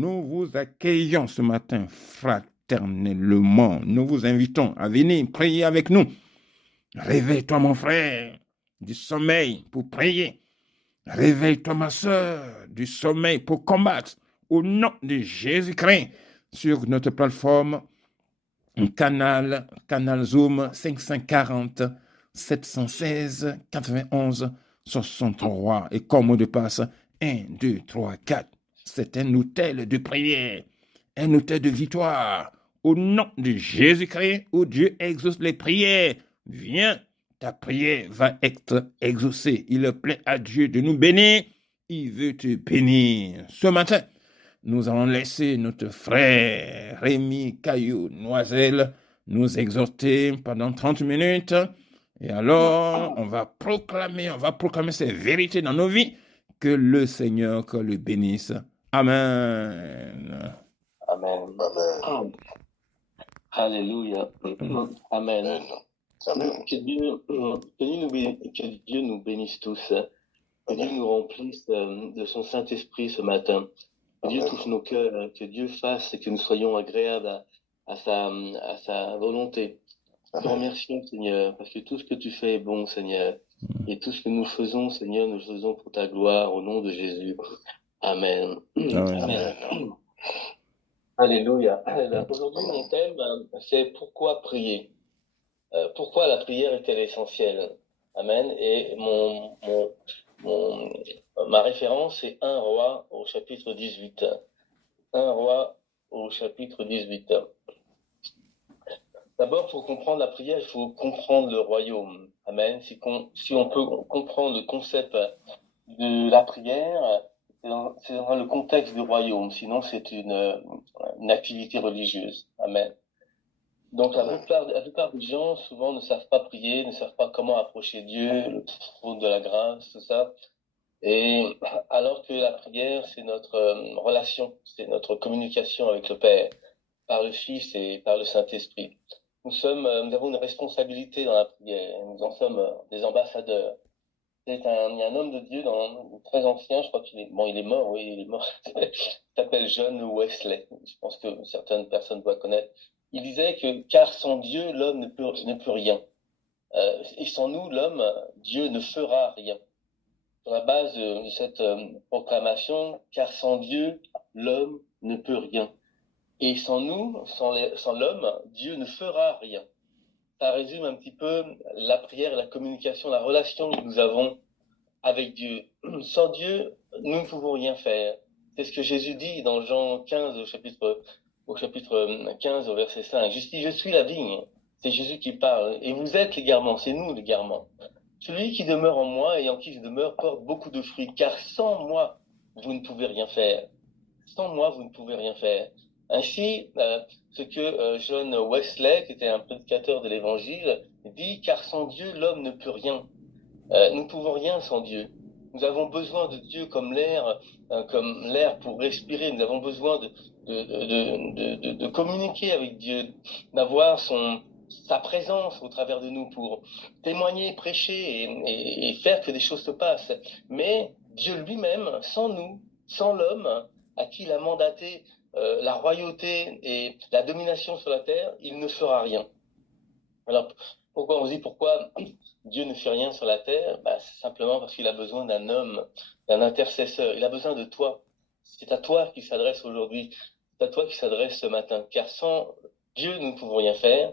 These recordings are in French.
nous vous accueillons ce matin fraternellement. Nous vous invitons à venir prier avec nous. Réveille-toi, mon frère, du sommeil pour prier. Réveille-toi, ma soeur, du sommeil pour combattre. Au nom de Jésus-Christ, sur notre plateforme Canal Zoom 540 716 91 63 et comme mot de passe 1, 2, 3, 4. C'est un hôtel de prière, un hôtel de victoire. Au nom de Jésus-Christ, où Dieu exauce les prières, viens, ta prière va être exaucée. Il plaît à Dieu de nous bénir. Il veut te bénir. Ce matin, nous allons laisser notre frère Rémi Caillou Noiselle nous exhorter pendant 30 minutes. Et alors, on va proclamer ces vérités dans nos vies. Que le Seigneur le bénisse. Amen. Amen. Amen. Alléluia. Amen. Amen. Que Dieu nous bénisse tous. Que Dieu nous remplisse de son Saint-Esprit ce matin. Que Dieu touche nos cœurs. Que Dieu fasse que nous soyons agréables à sa volonté. Nous te remercions, Seigneur, parce que tout ce que tu fais est bon, Seigneur. Et tout ce que nous faisons, Seigneur, nous le faisons pour ta gloire, au nom de Jésus. Amen. Amen. Alléluia. Aujourd'hui, mon thème, c'est pourquoi prier. Pourquoi la prière est-elle essentielle? Amen. Et ma référence est 1 Roi au chapitre 18. 1 Roi au chapitre 18. D'abord, pour comprendre la prière, il faut comprendre le royaume. Amen. Si on peut comprendre le concept de la prière, c'est dans le contexte du royaume. Sinon, c'est une activité religieuse. Amen. Donc, la plupart des gens, souvent, ne savent pas prier, ne savent pas comment approcher Dieu, le trône de la grâce, tout ça. Et alors que la prière, c'est notre relation, c'est notre communication avec le Père, par le Fils et par le Saint-Esprit. Nous avons une responsabilité dans la prière. Nous en sommes des ambassadeurs. Il y a un homme de Dieu très ancien, je crois il est mort, oui, il est mort. Il s'appelle John Wesley. Je pense que certaines personnes doivent connaître. Il disait que car sans Dieu, l'homme ne peut rien. Et sans nous, l'homme, Dieu ne fera rien. Sur la base de cette proclamation, car sans Dieu, l'homme ne peut rien. Et sans nous, sans l'homme, Dieu ne fera rien. Ça résume un petit peu la prière et la communication, la relation que nous avons avec Dieu. Sans Dieu, nous ne pouvons rien faire. C'est ce que Jésus dit dans Jean 15, au chapitre 15, au verset 5. Je suis la vigne. C'est Jésus qui parle. Et vous êtes les garments, c'est nous les garments. Celui qui demeure en moi et en qui je demeure porte beaucoup de fruits, car sans moi, vous ne pouvez rien faire. Sans moi, vous ne pouvez rien faire. Ainsi, ce que John Wesley, qui était un prédicateur de l'Évangile, dit, car sans Dieu, l'homme ne peut rien. Nous ne pouvons rien sans Dieu. Nous avons besoin de Dieu comme l'air pour respirer. Nous avons besoin de communiquer avec Dieu, d'avoir sa présence au travers de nous pour témoigner, prêcher et faire que des choses se passent. Mais Dieu lui-même, sans nous, sans l'homme, à qui il a mandaté la royauté et la domination sur la terre, il ne fera rien. Alors, pourquoi on se dit pourquoi Dieu ne fait rien sur la terre? C'est simplement parce qu'il a besoin d'un homme, d'un intercesseur. Il a besoin de toi. C'est à toi qu'il s'adresse aujourd'hui. C'est à toi qu'il s'adresse ce matin. Car sans Dieu, nous ne pouvons rien faire.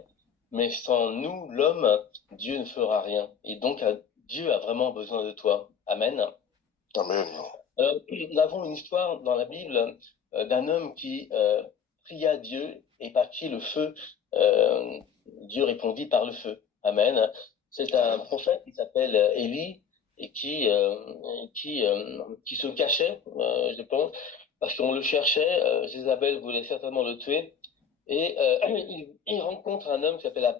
Mais sans nous, l'homme, Dieu ne fera rien. Et donc, Dieu a vraiment besoin de toi. Amen. Amen. Alors, nous avons une histoire dans la Bible d'un homme qui pria Dieu et par qui le feu, Dieu répondit par le feu. Amen. C'est un prophète qui s'appelle Élie et qui se cachait, je pense, parce qu'on le cherchait. Jézabel voulait certainement le tuer. Et il rencontre un homme qui s'appelle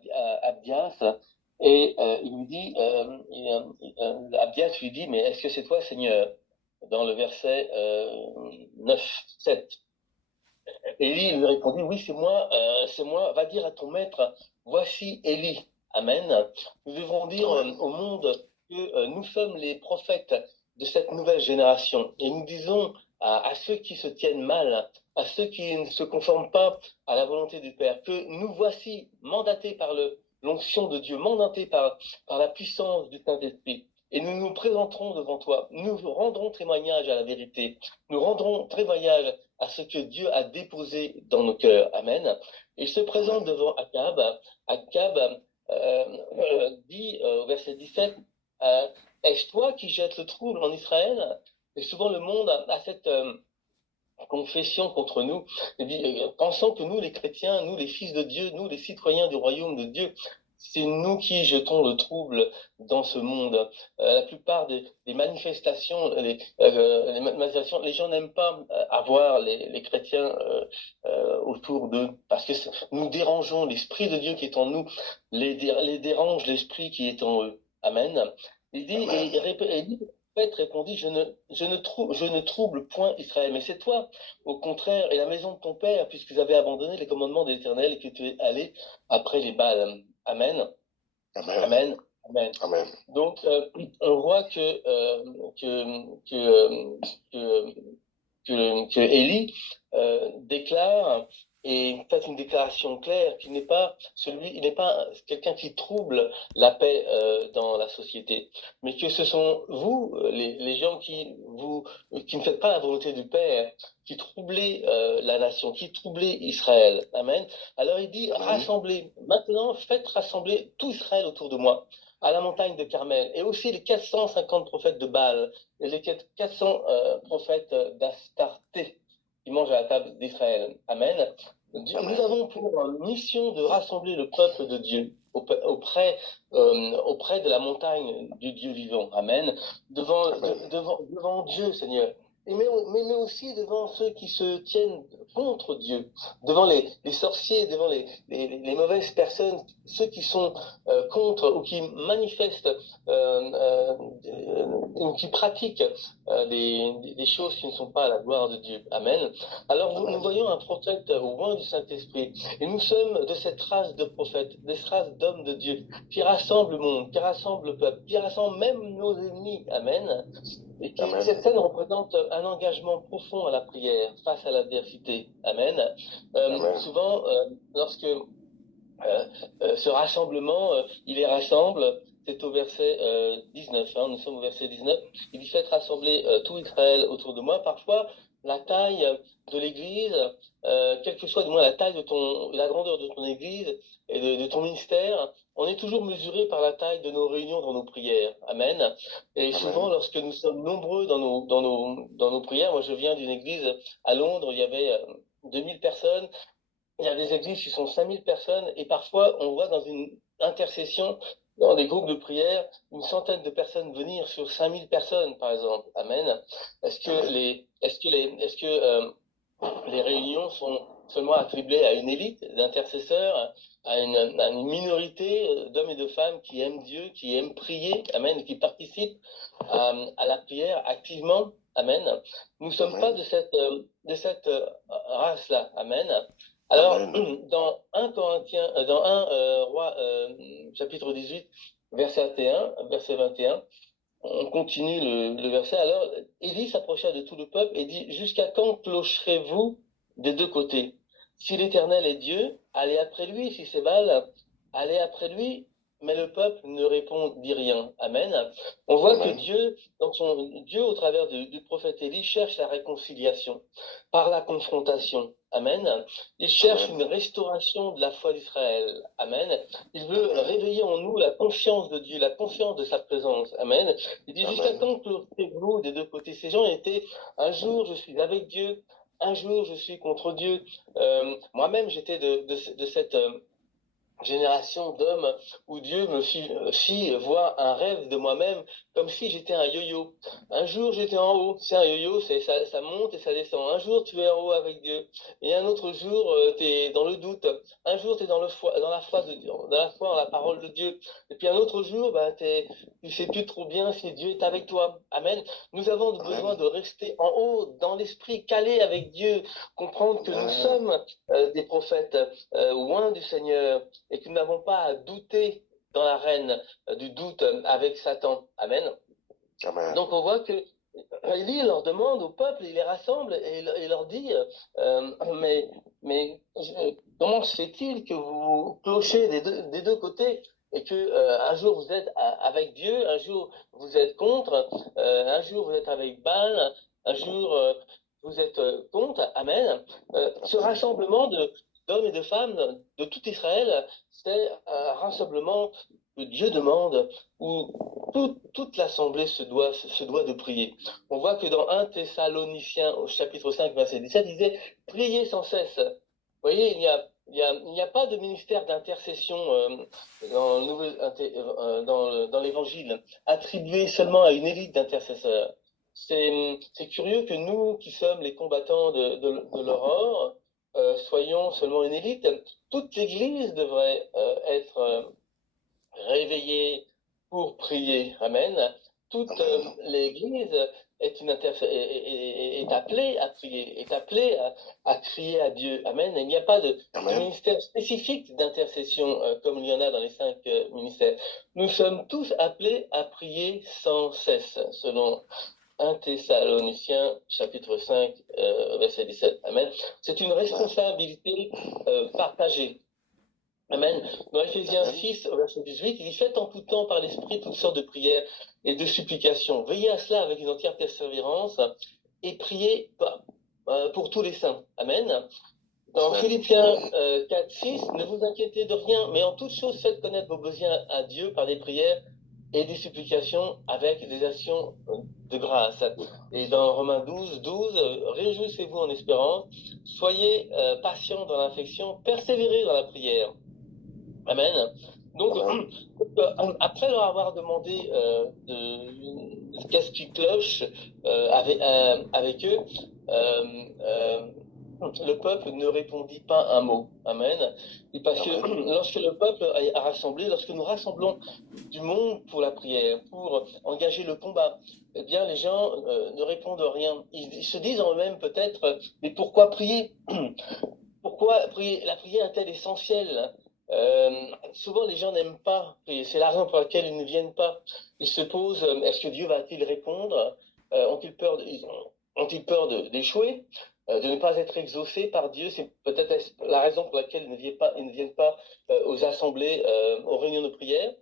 Abdias et il lui dit, Abdias lui dit, mais est-ce que c'est toi, Seigneur? Dans le verset 9, 7. Élie lui répondit, oui, c'est moi, va dire à ton maître, voici Élie. Amen. Nous devons dire au monde que nous sommes les prophètes de cette nouvelle génération et nous disons à ceux qui se tiennent mal, à ceux qui ne se conforment pas à la volonté du Père, que nous voici mandatés par l'onction de Dieu, mandatés par la puissance du Saint-Esprit. Et nous nous présenterons devant toi, nous rendrons témoignage à la vérité, nous rendrons témoignage à ce que Dieu a déposé dans nos cœurs. Amen. Il se présente devant Akab. Akab dit au verset 17, est-ce toi qui jettes le trouble en Israël? Et souvent le monde a cette confession contre nous, pensant que nous les chrétiens, nous les fils de Dieu, nous les citoyens du royaume de Dieu, c'est nous qui jetons le trouble dans ce monde. La plupart des manifestations, les gens n'aiment pas avoir les chrétiens autour d'eux, parce que nous dérangeons l'esprit de Dieu qui est en nous, les dérange l'esprit qui est en eux. Amen. Il dit, et dit, répondit, je ne trouble point Israël, mais c'est toi, au contraire, et la maison de ton père, puisque vous avez abandonné les commandements de l'Éternel et que tu es allé après les Baals. Amen. Amen. Amen. Amen. Amen. Donc, on voit que Élie déclare et fait une déclaration claire qu'il n'est pas il n'est pas quelqu'un qui trouble la paix dans la société, mais que ce sont vous, les gens qui ne faites pas la volonté du Père, qui troublez la nation, qui troublez Israël. Amen. Alors il dit, rassemblez, maintenant faites rassembler tout Israël autour de moi, à la montagne de Carmel, et aussi les 450 prophètes de Baal, et les 400 prophètes d'Astarté, qui mangent à la table d'Israël. Amen. Nous avons pour mission de rassembler le peuple de Dieu auprès de la montagne du Dieu vivant. Amen. Devant Dieu, Seigneur. Mais aussi devant ceux qui se tiennent contre Dieu, devant les sorciers, devant les mauvaises personnes, ceux qui sont contre ou qui manifestent ou qui pratiquent des choses qui ne sont pas à la gloire de Dieu. Amen. Alors nous voyons un prophète au loin du Saint-Esprit, et nous sommes de cette race de prophètes, des races d'hommes de Dieu, qui rassemblent le monde, qui rassemblent le peuple, qui rassemblent même nos ennemis. Amen. Et cette scène représente un engagement profond à la prière face à l'adversité. Amen. Souvent, lorsque ce rassemblement, il les rassemble, c'est au verset 19, nous sommes au verset 19, il dit « Faites rassembler tout Israël autour de moi ». Parfois, la taille de l'église, quelle que soit du moins la taille la grandeur de ton église et de ton ministère, on est toujours mesuré par la taille de nos réunions dans nos prières. Amen. Et souvent, lorsque nous sommes nombreux dans nos prières, moi je viens d'une église à Londres, il y avait 2000 personnes, il y a des églises qui sont 5000 personnes, et parfois on voit dans une intercession, dans des groupes de prière, une centaine de personnes venir sur 5000 personnes, par exemple. Amen. Est-ce que les réunions sont seulement attribuées à une élite d'intercesseurs, à une minorité d'hommes et de femmes qui aiment Dieu, qui aiment prier, amen, qui participent à la prière activement, amen. Nous ne sommes pas de cette race-là, amen. Alors, dans 1 Roi, chapitre 18, verset 21, on continue le verset. Alors, Élie s'approcha de tout le peuple et dit, « Jusqu'à quand clocherez-vous des deux côtés? Si l'Éternel est Dieu, allez après lui. Si c'est Baal, allez après lui. » Mais le peuple ne répondit rien. Amen. On voit que Dieu, au travers du prophète Élie, cherche la réconciliation par la confrontation. Amen. Il cherche une restauration de la foi d'Israël. Amen. Il veut réveiller en nous la confiance de Dieu, la confiance de sa présence. Amen. Il dit, jusqu'à quand clocherez-vous des deux côtés? Ces gens étaient, un jour je suis avec Dieu, un jour je suis contre Dieu. Moi-même j'étais de cette génération d'hommes où Dieu me fit voir un rêve de moi-même comme si j'étais un yo-yo. Un jour j'étais en haut, c'est un yo-yo, ça monte et ça descend. Un jour tu es en haut avec Dieu, et un autre jour tu es dans le doute. Un jour tu es dans la foi de Dieu, dans la parole de Dieu. Et puis un autre jour, tu sais plus trop bien si Dieu est avec toi. Amen. Nous avons besoin de rester en haut, dans l'esprit, calé avec Dieu, comprendre que nous sommes des prophètes loin du Seigneur, et que nous n'avons pas à douter dans l'arène du doute avec Satan. Amen. Amen. Donc on voit que Élie leur demande au peuple, il les rassemble et il leur dit, mais comment se fait-il que vous clochez des deux côtés et que un jour vous êtes avec Dieu, un jour vous êtes contre, un jour vous êtes avec Baal, un jour vous êtes contre, Amen. Ce rassemblement d'hommes et de femmes de tout Israël, c'est un rassemblement que Dieu demande où toute l'assemblée se doit de prier. On voit que dans 1 Thessaloniciens, au chapitre 5, verset 17, il disait priez sans cesse. Vous voyez, il n'y a pas de ministère d'intercession dans l'Évangile, attribué seulement à une élite d'intercesseurs. C'est curieux que nous, qui sommes les combattants de l'aurore, soyons seulement une élite. Toute l'Église devrait être réveillée pour prier. Amen. Toute l'Église est appelée à prier, est appelée à crier à Dieu. Amen. Il n'y a pas de ministère spécifique d'intercession comme il y en a dans les 5 ministères. Nous sommes tous appelés à prier sans cesse, selon 1 Thessaloniciens, chapitre 5, verset 17. Amen. C'est une responsabilité partagée. Amen. Dans Éphésiens 6, verset 18, il dit faites en tout temps par l'Esprit toutes sortes de prières et de supplications. Veillez à cela avec une entière persévérance et priez pour tous les saints. Amen. Dans Philippiens 4, 6, ne vous inquiétez de rien, mais en toute chose faites connaître vos besoins à Dieu par des prières et des supplications avec des actions de grâce. Et dans Romains 12, 12, réjouissez-vous en espérance, soyez patients dans l'affection, persévérez dans la prière. Amen. Donc, après leur avoir demandé qu'est-ce qui cloche avec eux, le peuple ne répondit pas un mot. Amen. Et parce que lorsque le peuple a rassemblé, lorsque nous rassemblons du monde pour la prière, pour engager le combat, eh bien, les gens ne répondent rien. Ils se disent en eux-mêmes peut-être, mais pourquoi prier? Pourquoi prier? La prière est-elle essentielle? Souvent, les gens n'aiment pas prier. C'est la raison pour laquelle ils ne viennent pas. Ils se posent, est-ce que Dieu va-t-il répondre? Ont-ils peur d'échouer, de ne pas être exaucés par Dieu? C'est peut-être la raison pour laquelle ils ne viennent pas aux assemblées, aux réunions de prière.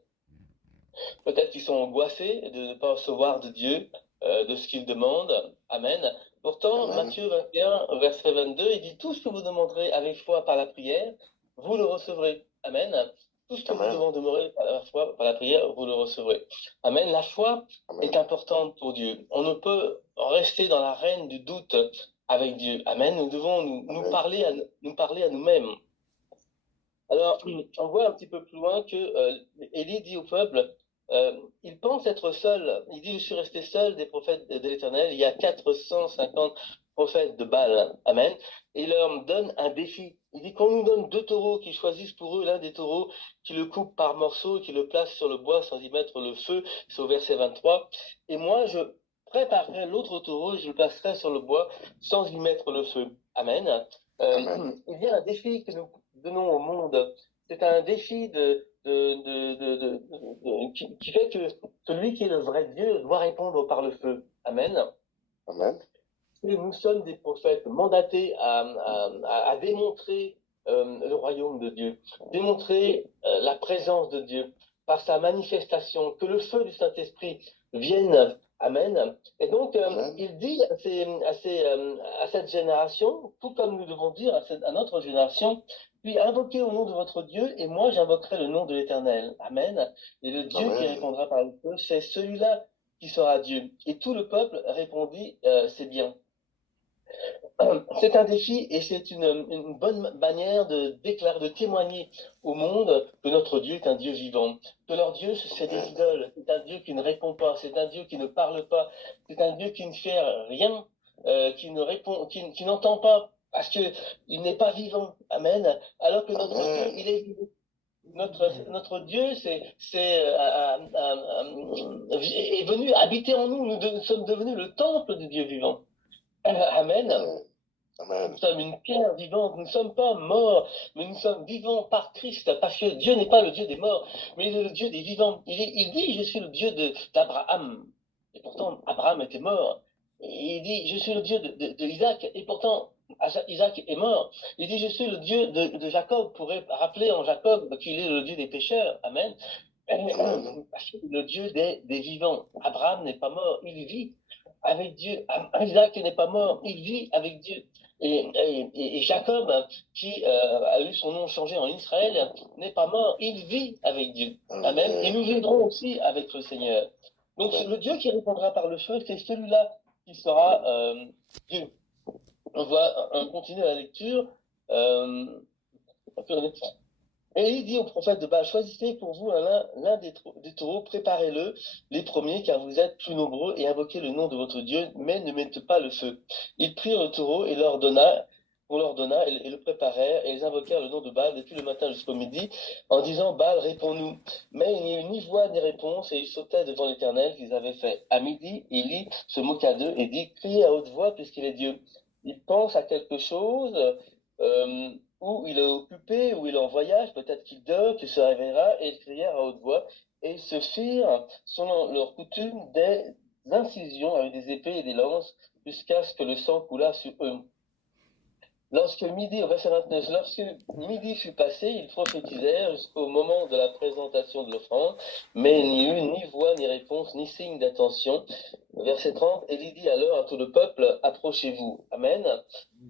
Peut-être qu'ils sont angoissés de ne pas recevoir de Dieu, de ce qu'ils demandent. Amen. Pourtant, Amen. Matthieu 21, verset 22, il dit tout ce que vous demanderez avec foi par la prière, vous le recevrez. Amen. Tout ce que vous demanderez par la foi, par la prière, vous le recevrez. Amen. La foi est importante pour Dieu. On ne peut rester dans l'arène du doute avec Dieu. Amen. Nous devons nous parler à nous-mêmes. Alors, on voit un petit peu plus loin que Élie dit au peuple, il pense être seul. Il dit, je suis resté seul des prophètes de l'Éternel. Il y a 450 prophètes de Baal. Amen. Et il leur donne un défi. Il dit qu'on nous donne 2 taureaux, qu'ils choisissent pour eux l'un des taureaux, qu'ils le coupent par morceaux, qu'ils le placent sur le bois sans y mettre le feu. C'est au verset 23. Et moi, je préparerai l'autre taureau et je le placerai sur le bois sans y mettre le feu. Amen. Il y a un défi que nous donnons au monde. C'est un défi qui fait que celui qui est le vrai Dieu doit répondre par le feu. Amen. Amen. Et nous sommes des prophètes mandatés à démontrer le royaume de Dieu, démontrer la présence de Dieu par sa manifestation, que le feu du Saint-Esprit vienne. Amen. Et donc, il dit à cette génération, tout comme nous devons dire à notre génération, puis invoquez au nom de votre Dieu, et moi j'invoquerai le nom de l'Éternel. Amen. Et le Dieu qui répondra par le feu, c'est celui-là qui sera Dieu. Et tout le peuple répondit, c'est bien. C'est un défi et c'est une bonne manière de déclarer, de témoigner au monde que notre Dieu est un Dieu vivant, que leur Dieu c'est des idoles, c'est un Dieu qui ne répond pas, c'est un Dieu qui ne parle pas, c'est un Dieu qui ne fait rien, qui ne répond, qui n'entend pas, parce que il n'est pas vivant. Amen. Alors que notre Dieu, il est vivant. Notre Dieu est venu habiter en nous. Nous sommes devenus le temple du Dieu vivant. Amen. Amen. Nous sommes une pierre vivante, nous ne sommes pas morts, mais nous sommes vivants par Christ, parce que Dieu n'est pas le Dieu des morts, mais il est le Dieu des vivants. Il dit, je suis le Dieu d'Abraham. Et pourtant, Abraham était mort. Il dit, je suis le Dieu de Isaac, et pourtant, Isaac est mort. Il dit, je suis le Dieu de Jacob, pourrait rappeler en Jacob qu'il est le Dieu des pécheurs. Amen. Le Dieu des vivants. Abraham n'est pas mort, il vit avec Dieu. Isaac n'est pas mort, il vit avec Dieu. Et Jacob, qui a eu son nom changé en Israël, n'est pas mort, il vit avec Dieu. Amen. Et nous vivrons aussi avec le Seigneur. Donc le Dieu qui répondra par le feu, c'est celui-là qui sera Dieu. On continue la lecture. Et il dit au prophète de Baal, choisissez pour vous l'un des taureaux, préparez-le, les premiers, car vous êtes plus nombreux, et invoquez le nom de votre Dieu, mais ne mettez pas le feu. Ils prirent le taureau et on leur donna et le préparèrent, et ils invoquèrent le nom de Baal depuis le matin jusqu'au midi, en disant, Baal, réponds-nous. Mais il n'y eut ni voix ni réponse, et ils sautaient devant l'Éternel qu'ils avaient fait. À midi, Élie se moqua d'eux et dit, criez à haute voix puisqu'il est Dieu. Il pense à quelque chose, où il est occupé, où il est en voyage, peut-être qu'il dort, qu'il se réveillera, et ils crièrent à haute voix, et ils se firent, selon leur coutume, des incisions avec des épées et des lances, jusqu'à ce que le sang coulât sur eux. Lorsque midi, au verset 29, lorsque midi fut passé, ils prophétisèrent jusqu'au moment de la présentation de l'offrande, mais il n'y eut ni voix, ni réponse, ni signe d'attention. Verset 30, Élie dit alors à tout le peuple, approchez-vous. Amen.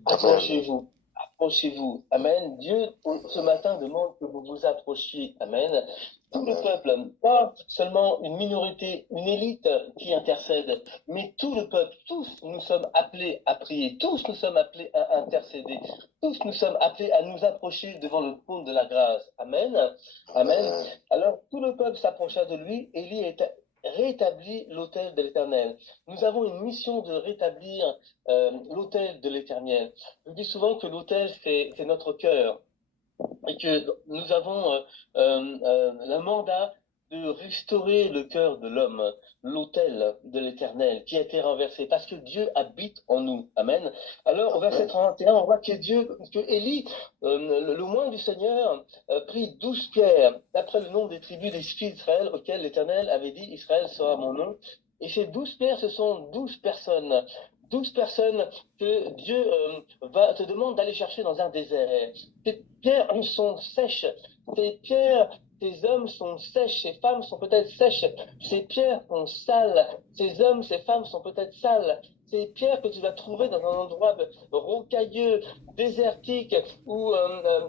Approchez-vous. Approchez-vous. Amen. Dieu, ce matin, demande que vous vous approchiez. Amen. Tout le peuple, pas seulement une minorité, une élite qui intercède, mais tout le peuple, tous nous sommes appelés à prier, tous nous sommes appelés à intercéder, tous nous sommes appelés à nous approcher devant le trône de la grâce. Amen. Amen. Alors tout le peuple s'approcha de lui, et Élie rétablit l'autel de l'Éternel. Nous avons une mission de rétablir l'autel de l'Éternel. Je dis souvent que l'autel, c'est notre cœur, et que nous avons le mandat de restaurer le cœur de l'homme, l'autel de l'Éternel qui a été renversé, parce que Dieu habite en nous. Amen. Alors, au verset 31, on voit que Élie, le loin du Seigneur, prit 12 pierres, d'après le nom des tribus des fils d'Israël, auxquelles l'Éternel avait dit, Israël sera mon nom. Et ces 12 pierres, ce sont 12 personnes. 12 personnes que Dieu te demande d'aller chercher dans un désert. Ces pierres sont sèches. Ces pierres, ces hommes sont sèches. Ces femmes sont peut-être sèches. Ces pierres sont sales. Ces hommes, ces femmes sont peut-être sales. Ces pierres que tu vas trouver dans un endroit rocailleux, désertique, ou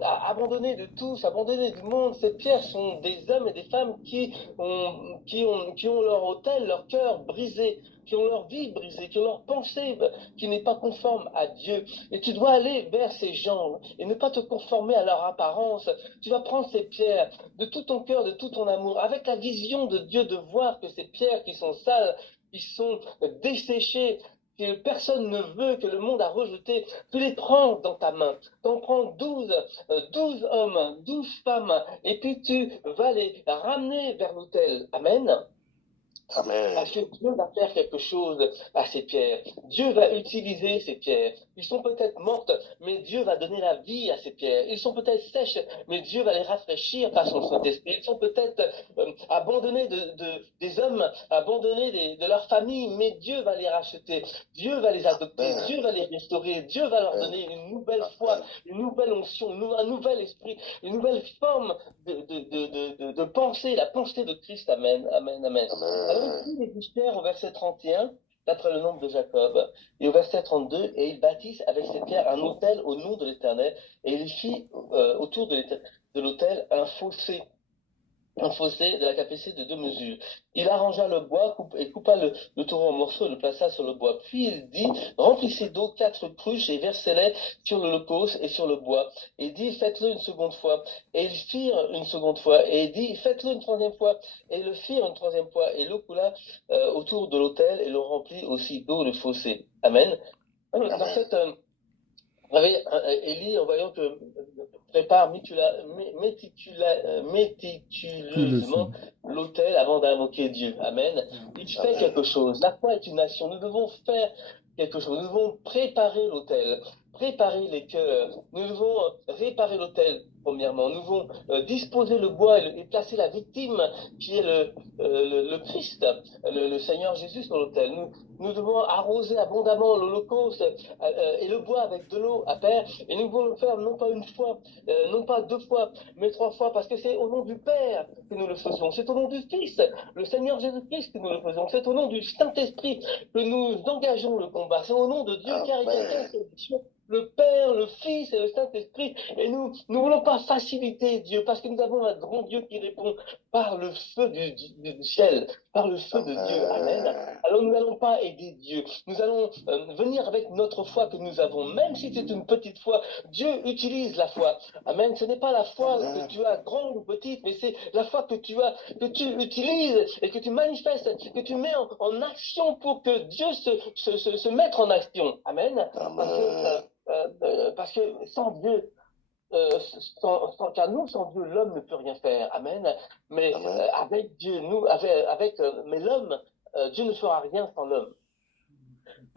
abandonné de tous, abandonné du monde. Ces pierres sont des hommes et des femmes qui ont leur autel, leur cœur brisé, qui ont leur vie brisée, qui ont leur pensée qui n'est pas conforme à Dieu. Et tu dois aller vers ces gens et ne pas te conformer à leur apparence. Tu vas prendre ces pierres de tout ton cœur, de tout ton amour, avec la vision de Dieu, de voir que ces pierres qui sont sales, qui sont desséchées, que personne ne veut, que le monde a rejeté, tu les prends dans ta main. Tu en prends 12 hommes, 12 femmes, et puis tu vas les ramener vers l'autel. Amen. Amen. Parce que Dieu va faire quelque chose à ces pierres. Dieu va utiliser ces pierres. Ils sont peut-être mortes, mais Dieu va donner la vie à ces pierres. Ils sont peut-être sèches, mais Dieu va les rafraîchir par son Saint-Esprit. Ils sont peut-être abandonnés des hommes, abandonnés de leur famille, mais Dieu va les racheter. Dieu va les adopter. Dieu va les restaurer. Dieu va leur donner une nouvelle foi, une nouvelle onction, un nouvel esprit, une nouvelle forme de pensée, la pensée de Christ. Amen, amen, amen. Alors, il les 12 pierres au verset 31, d'après le nombre de Jacob, et au verset 32, et ils bâtissent avec ces pierres un autel au nom de l'Éternel, et il fit autour de l'autel un fossé de la capacité de 2 mesures. Il arrangea le bois et coupa le taureau en morceaux et le plaça sur le bois. Puis il dit, remplissez d'eau 4 cruches et versez-les sur l'holocauste et sur le bois. Et il dit, faites-le une seconde fois. Et ils firent une seconde fois. Et il dit, faites-le une troisième fois. Et ils le firent une troisième fois. Et l'eau coula autour de l'autel et l'on remplit aussi d'eau le fossé. Amen. Dans cette... Élie, en voyant que prépare méticuleusement l'autel avant d'invoquer Dieu. Amen. Il fait quelque chose. La foi est une action. Nous devons faire quelque chose. Nous devons préparer l'autel, préparer les cœurs. Nous devons réparer l'autel, premièrement. Nous devons disposer le bois et placer la victime qui est le Christ, le Seigneur Jésus sur l'autel. nous devons arroser abondamment l'Holocauste et le bois avec de l'eau, à Père. Et nous voulons le faire non pas une fois, non pas deux fois, mais trois fois, parce que c'est au nom du Père que nous le faisons. C'est au nom du Fils, le Seigneur Jésus-Christ, que nous le faisons. C'est au nom du Saint-Esprit que nous engageons le combat. C'est au nom de Dieu caricateur, le Père, le Fils et le Saint-Esprit. Et nous ne voulons pas faciliter Dieu, parce que nous avons un grand Dieu qui répond par le feu du ciel, par le feu de Dieu. Amen. Alors nous n'allons pas aider Dieu. Nous allons venir avec notre foi que nous avons, même si c'est une petite foi. Dieu utilise la foi. Amen. Ce n'est pas la foi que tu as grande ou petite, mais c'est la foi que tu utilises et que tu manifestes, que tu mets en action pour que Dieu se mette en action. Amen. Parce que sans Dieu, car nous, sans Dieu, l'homme ne peut rien faire. Amen. Mais avec Dieu, mais l'homme, Dieu ne fera rien sans l'homme.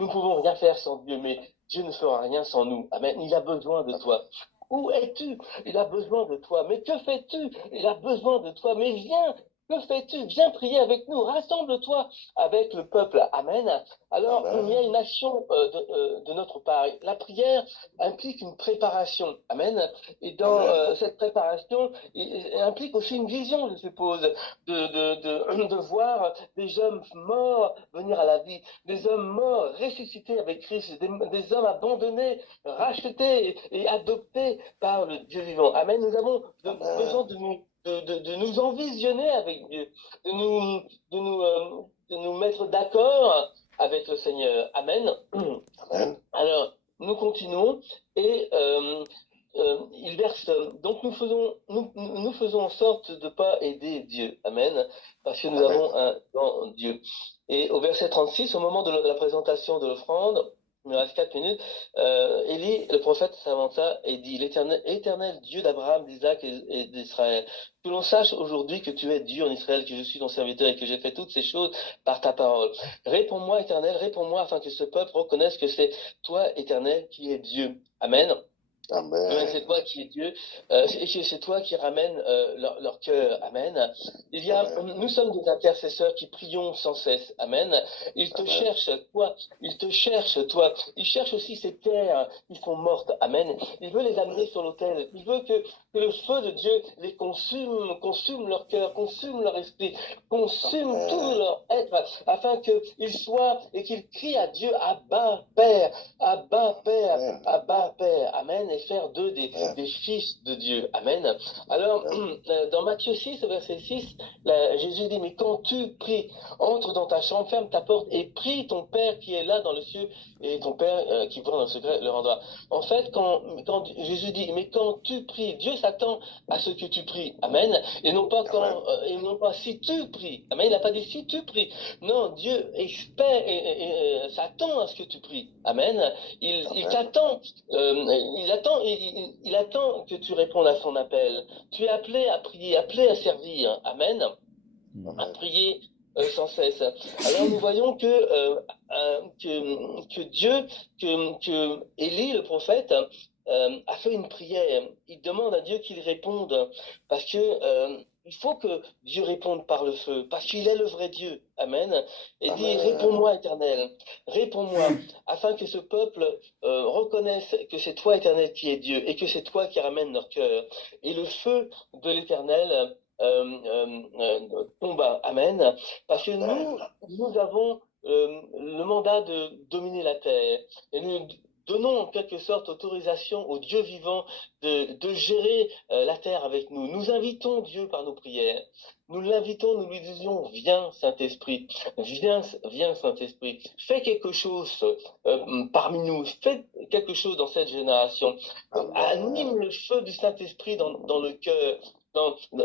Nous ne pouvons rien faire sans Dieu, mais Dieu ne fera rien sans nous. Amen. Il a besoin de toi. Où es-tu? Il a besoin de toi. Mais que fais-tu? Il a besoin de toi. Mais viens. Que fais-tu? Viens prier avec nous. Rassemble-toi avec le peuple. Amen. Alors, il y a une action de notre part. La prière implique une préparation. Amen. Et dans cette préparation, il implique aussi une vision, je suppose, de voir des hommes morts venir à la vie, des hommes morts ressuscités avec Christ, des hommes abandonnés, rachetés et adoptés par le Dieu vivant. Amen. Nous avons besoin de nous envisionner avec Dieu, de nous mettre d'accord avec le Seigneur. Amen. Alors, nous continuons et il verse. Donc nous faisons en sorte de ne pas aider Dieu. Amen. Parce que nous avons un grand Dieu. Et au verset 36, au moment de la présentation de l'offrande, il me reste 4 minutes. Élie, le prophète, s'avança et dit: Éternel Dieu d'Abraham, d'Isaac et d'Israël, que l'on sache aujourd'hui que tu es Dieu en Israël, que je suis ton serviteur et que j'ai fait toutes ces choses par ta parole. Réponds-moi, Éternel, réponds-moi, afin que ce peuple reconnaisse que c'est toi, Éternel, qui es Dieu. Amen. Amen. C'est toi qui es Dieu, et que c'est toi qui ramènes leur cœur. Amen. Nous sommes des intercesseurs qui prions sans cesse. Amen. Ils te cherchent, toi. Ils te cherchent, toi. Ils cherchent aussi ces terres qui sont mortes. Amen. Il veut les amener sur l'autel. Il veut que le feu de Dieu les consume leur cœur, consume leur esprit, consume tout leur être, afin qu'ils soient et qu'ils crient à Dieu: Abba, Père, Abba, Père, Abba, Père. Amen. Et faire d'eux des fils de Dieu. Amen. Alors, dans Matthieu 6, verset 6, Jésus dit: mais quand tu pries, entre dans ta chambre, ferme ta porte et prie ton Père qui est là dans le ciel, et ton Père qui voit dans le secret le rendra. En fait, quand Jésus dit: mais quand tu pries, Dieu s'attend à ce que tu pries. Amen. Et non pas et non pas si tu pries. Amen. Il n'a pas dit si tu pries. Non, Dieu espère et s'attend à ce que tu pries. Amen. Il t'attend. Il attend que tu répondes à son appel. Tu es appelé à prier, appelé à servir. Amen. À prier sans cesse. Alors nous voyons que Dieu, que Élie, le prophète, a fait une prière. Il demande à Dieu qu'il réponde, parce que il faut que Dieu réponde par le feu, parce qu'il est le vrai Dieu. Amen. Et dit: réponds-moi, Éternel, réponds-moi, afin que ce peuple reconnaisse que c'est toi, Éternel, qui es Dieu, et que c'est toi qui ramènes leur cœur. Et le feu de l'Éternel combat. Amen. Parce que nous avons le mandat de dominer la terre. Et nous donnons en quelque sorte autorisation au Dieu vivant de gérer la terre avec nous. Nous invitons Dieu par nos prières. Nous l'invitons, nous lui disions: viens Saint-Esprit, viens Saint-Esprit, fais quelque chose parmi nous, fais quelque chose dans cette génération. Anime le feu du Saint-Esprit dans le cœur.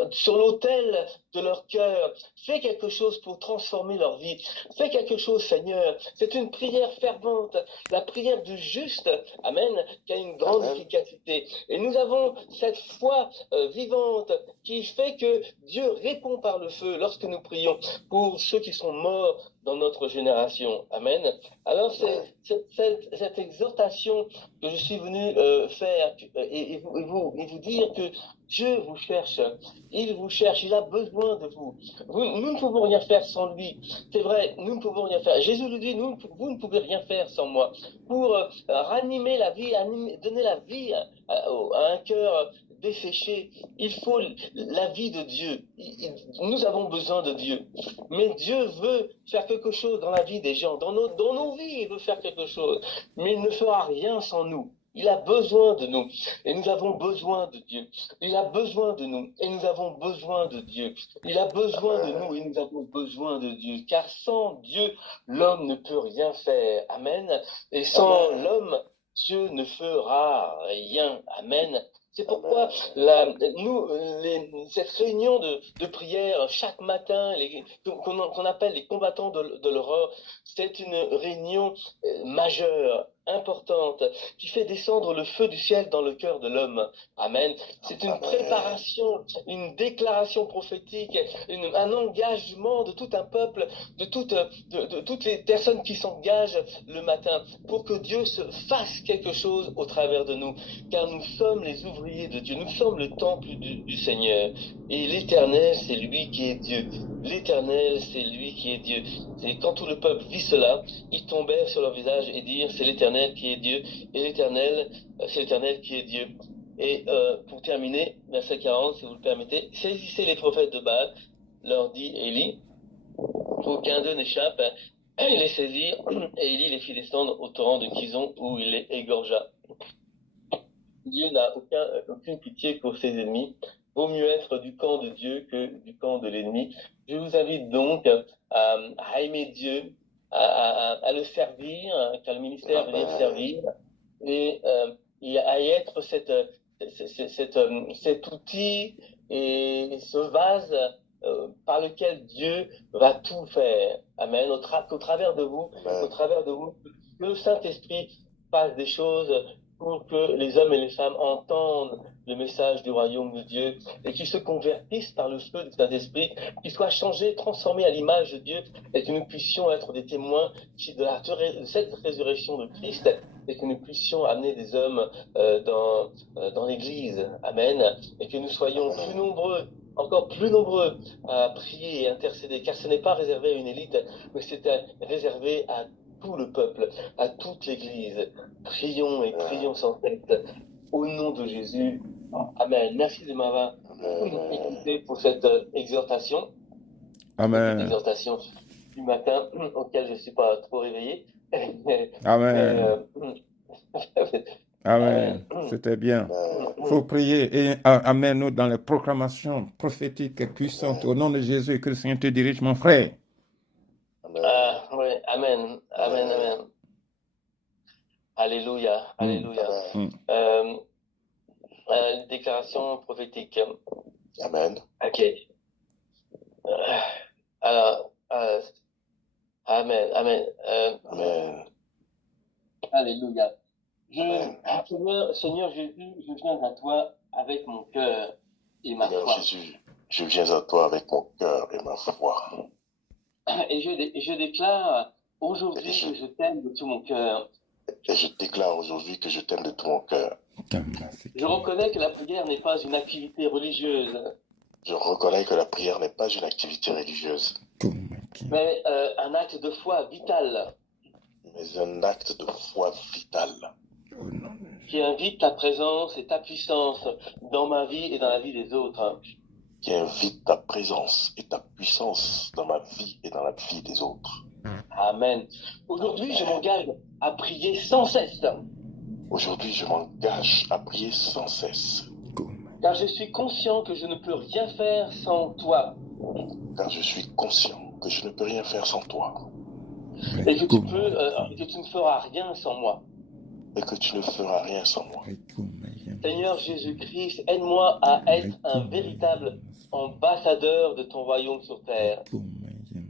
Sur l'autel de leur cœur, fais quelque chose pour transformer leur vie, fais quelque chose, Seigneur. C'est une prière fervente, la prière du juste, amen, qui a une grande efficacité. Et nous avons cette foi vivante qui fait que Dieu répond par le feu lorsque nous prions pour ceux qui sont morts dans notre génération. Amen. Alors c'est cette exhortation que je suis venu faire et vous dire que Dieu vous cherche, il vous cherche, il a besoin besoin de vous. Nous ne pouvons rien faire sans lui. C'est vrai, nous ne pouvons rien faire. Jésus lui dit, vous ne pouvez rien faire sans moi. Pour ranimer la vie, donner la vie à un cœur desséché, il faut la vie de Dieu. Nous avons besoin de Dieu. Mais Dieu veut faire quelque chose dans la vie des gens. Dans nos vies, il veut faire quelque chose. Mais il ne fera rien sans nous. Il a besoin de nous et nous avons besoin de Dieu. Il a besoin de nous et nous avons besoin de Dieu. Il a besoin de nous et nous avons besoin de Dieu. Car sans Dieu, l'homme ne peut rien faire. Amen. Et sans l'homme, Dieu ne fera rien. Amen. C'est pourquoi cette réunion de prière chaque matin, qu'on appelle les combattants de l'aurore, c'est une réunion majeure, importante, qui fait descendre le feu du ciel dans le cœur de l'homme. Amen. C'est une préparation, une déclaration prophétique, un engagement de tout un peuple, de toutes les personnes qui s'engagent le matin pour que Dieu se fasse quelque chose au travers de nous. Car nous sommes les ouvriers de Dieu, nous sommes le temple du Seigneur. Et l'Éternel, c'est lui qui est Dieu. L'Éternel, c'est lui qui est Dieu. Et quand tout le peuple vit cela, ils tombèrent sur leur visage et dirent, c'est l'Éternel qui est Dieu, et l'Éternel, c'est l'Éternel qui est Dieu. Et pour terminer, verset 40, si vous le permettez, saisissez les prophètes de Baal, leur dit Élie, qu'aucun d'eux n'échappe. Ils les saisirent, et Élie les fit descendre au torrent de Kison, où il les égorgea. Dieu n'a aucune pitié pour ses ennemis. Vaut mieux être du camp de Dieu que du camp de l'ennemi. Je vous invite donc à aimer Dieu, à le servir, car le ministère vient servir, et à y être cet outil et ce vase par lequel Dieu va tout faire. Amen. Au travers de vous, que le Saint-Esprit fasse des choses pour que les hommes et les femmes entendent le message du royaume de Dieu et qu'ils se convertissent par le feu du Saint-Esprit, qu'ils soient changés, transformés à l'image de Dieu et que nous puissions être des témoins de cette résurrection de Christ et que nous puissions amener des hommes dans l'Église. Amen. Et que nous soyons plus nombreux, encore plus nombreux à prier et intercéder, car ce n'est pas réservé à une élite, mais c'est réservé à tout le peuple, à toute l'Église. Prions et prions sans cesse. Au nom de Jésus. Amen. Merci de m'avoir écouté pour cette exhortation. Amen. Cette exhortation du matin, auquel je ne suis pas trop réveillé. Amen. Amen. C'était bien. Il faut prier et amène-nous dans les proclamations prophétiques et puissantes. Au nom de Jésus, que le Seigneur te dirige, mon frère. Oui, amen. Amen, amen. Alléluia, alléluia. Déclaration prophétique. Amen. Ok. Alors, amen, amen. Amen. Alléluia. Seigneur Jésus, je viens à toi avec mon cœur et ma Seigneur foi. Jésus, je viens à toi avec mon cœur et ma foi. Et je déclare aujourd'hui que je t'aime de tout mon cœur. Et je déclare aujourd'hui que je t'aime de tout mon cœur. Je reconnais que la prière n'est pas une activité religieuse. Je reconnais que la prière n'est pas une activité religieuse. Mais un acte de foi vital. Mais un acte de foi vital. Qui invite ta présence et ta puissance dans ma vie et dans la vie des autres. Qui invite ta présence et ta puissance dans ma vie et dans la vie des autres. Amen. Aujourd'hui, je m'engage à prier sans cesse. Aujourd'hui, je m'engage à prier sans cesse. Car je suis conscient que je ne peux rien faire sans toi. Car je suis conscient que je ne peux rien faire sans toi. Et que tu ne feras rien sans moi. Et que tu ne feras rien sans moi. Seigneur Jésus-Christ, aide-moi à être un véritable ambassadeur de ton royaume sur terre.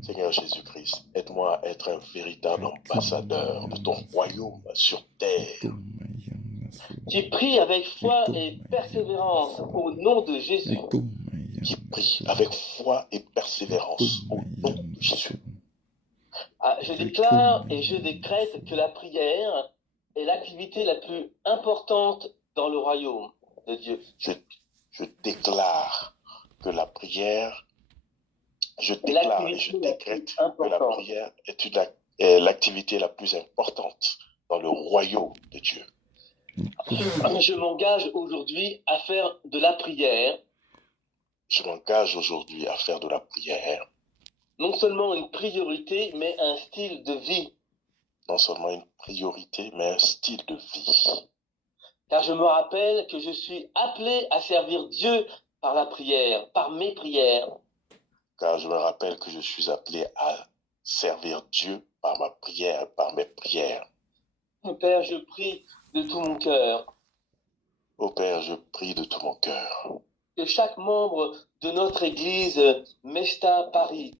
Seigneur Jésus-Christ, aide-moi à être un véritable ambassadeur de ton royaume sur terre. Qui prie avec foi et persévérance au nom de Jésus. Qui prie avec foi et persévérance au nom de Jésus. Je déclare et je décrète que la prière est l'activité la plus importante dans le royaume de Dieu. Je déclare que la prière Je Et déclare et je l'activité la plus décrète que la importante. prière est l'activité la plus importante dans le royaume de Dieu. Je m'engage aujourd'hui à faire de la prière Je m'engage aujourd'hui à faire de la prière, non seulement une priorité, mais un style de vie. non seulement une priorité, mais un style de vie. Car je me rappelle que je suis appelé à servir Dieu par la prière, par mes prières. Car je me rappelle que je suis appelé à servir Dieu par ma prière, par mes prières. Mon Père, je prie de tout mon cœur Ô Père, je prie de tout mon cœur que chaque membre de notre Église Mesta Paris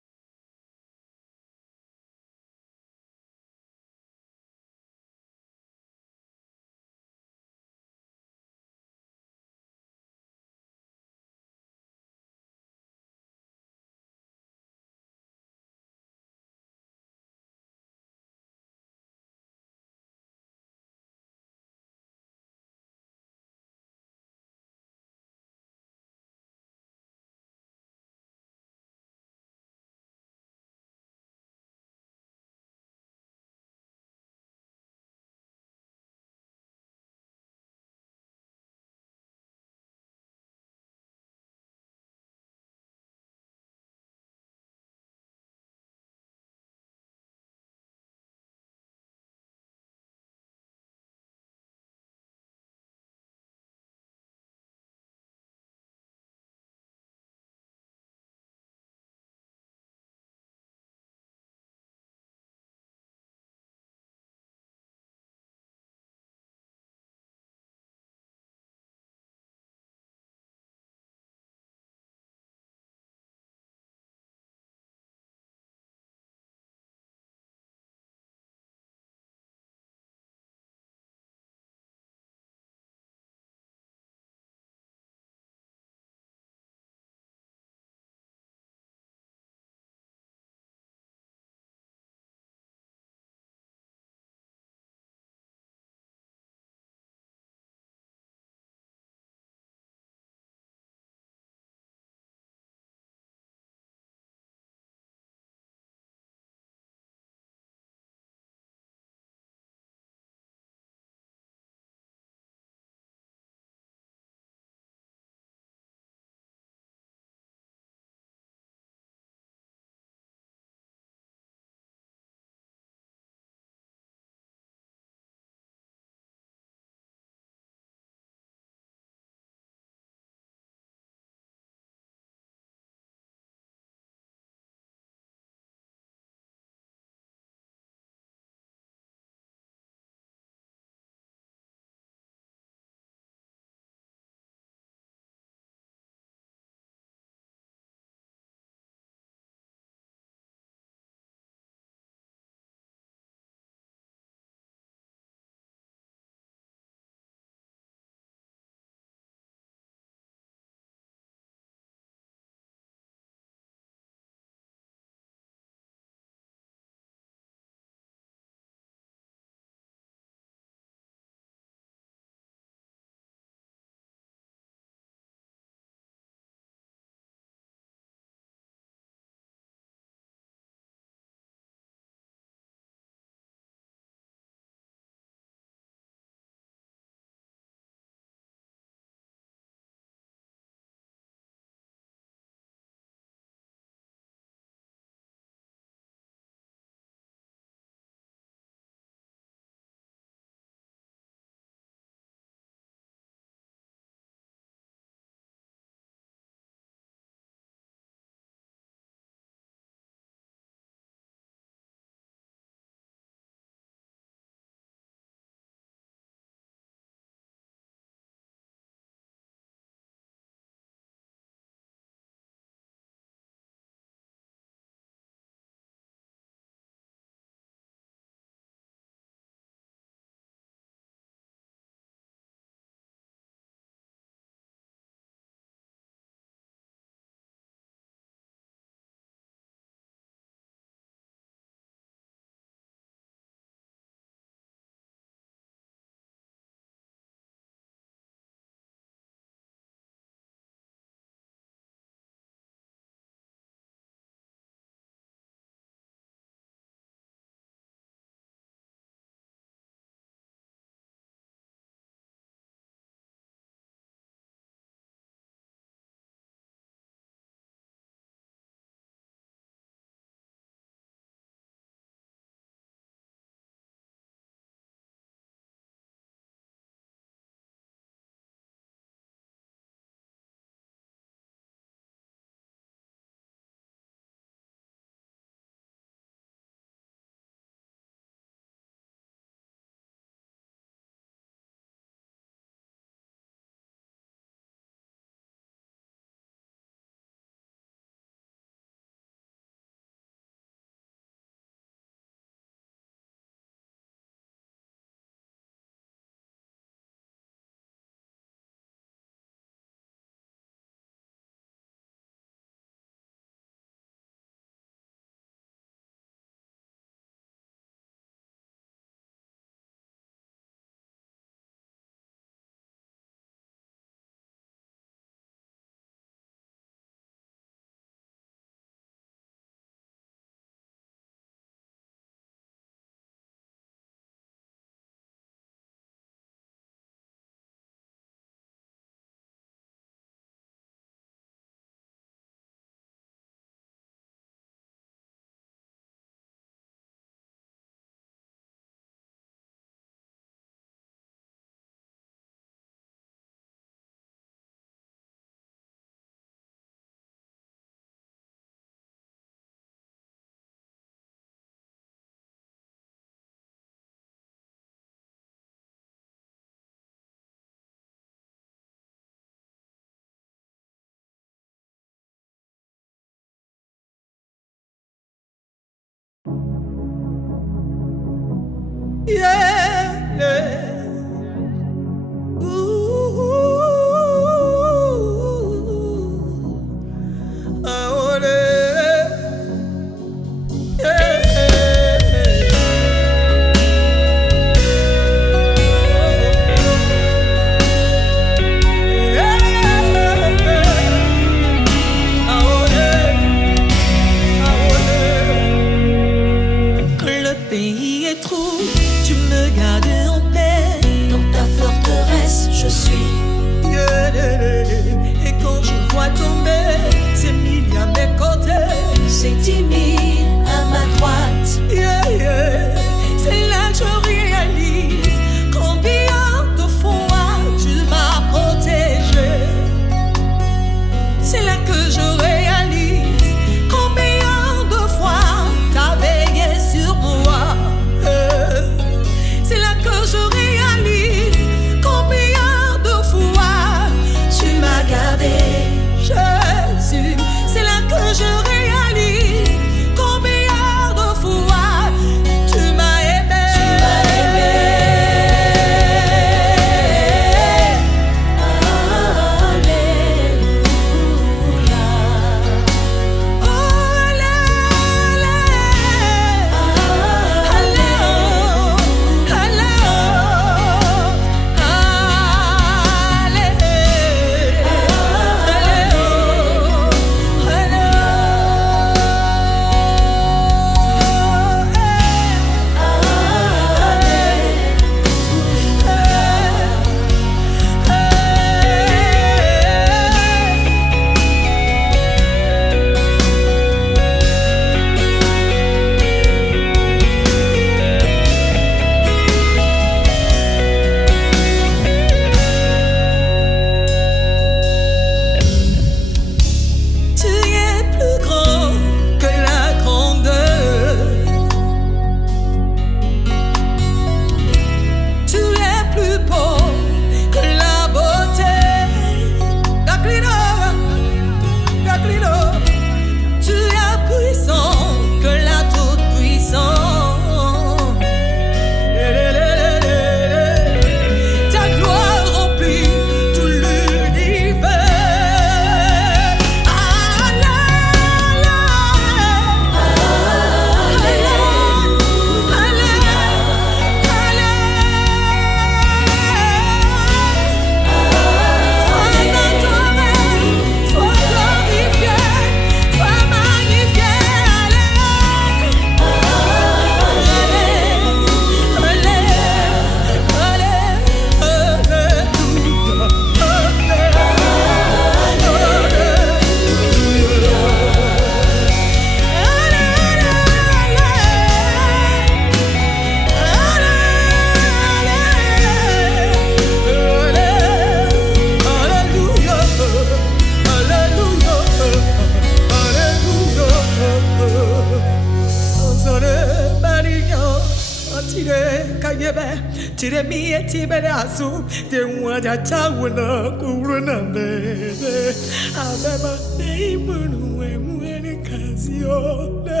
Tire mi e ti bere asu te waja chawuna kuruna bebe abeba nei munu e muere canzone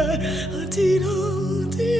atiro ti